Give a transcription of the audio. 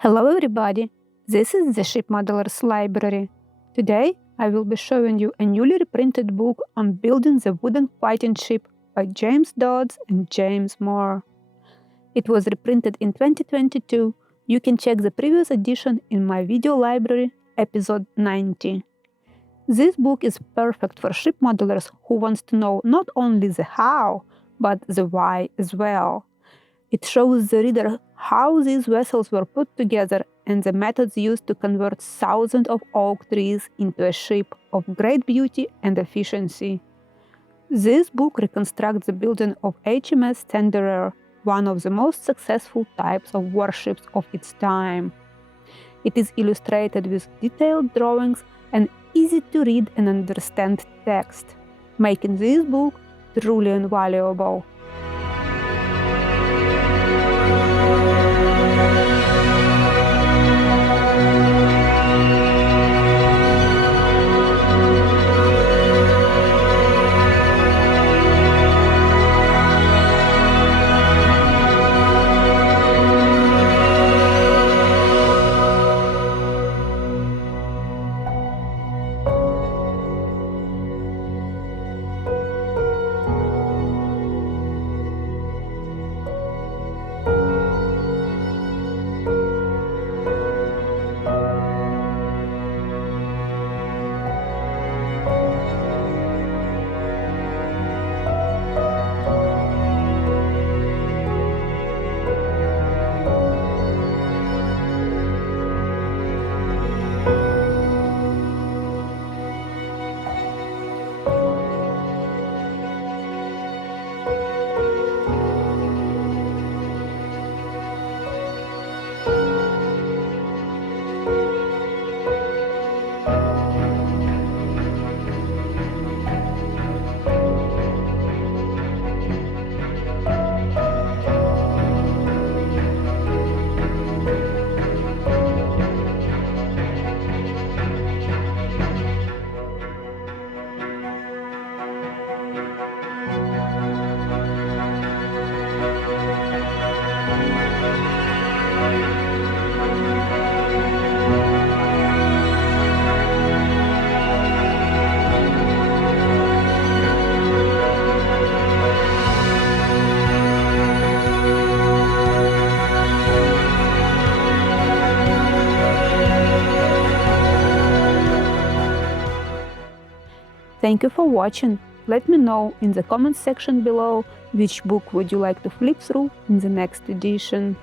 Hello everybody, this is the Ship Modelers Library. Today I will be showing you a newly reprinted book on building the wooden fighting ship by James Dodds and James Moore. It was reprinted in 2022. You can check the previous edition in my video library, episode 90. This book is perfect for ship modelers who wants to know not only the how, but the why as well. It shows the reader how these vessels were put together and the methods used to convert thousands of oak trees into a ship of great beauty and efficiency. This book reconstructs the building of HMS Tenderer, one of the most successful types of warships of its time. It is illustrated with detailed drawings and easy to read and understand text, making this book truly invaluable. Thank you for watching. Let me know in the comments section below which book would you like to flip through in the next edition.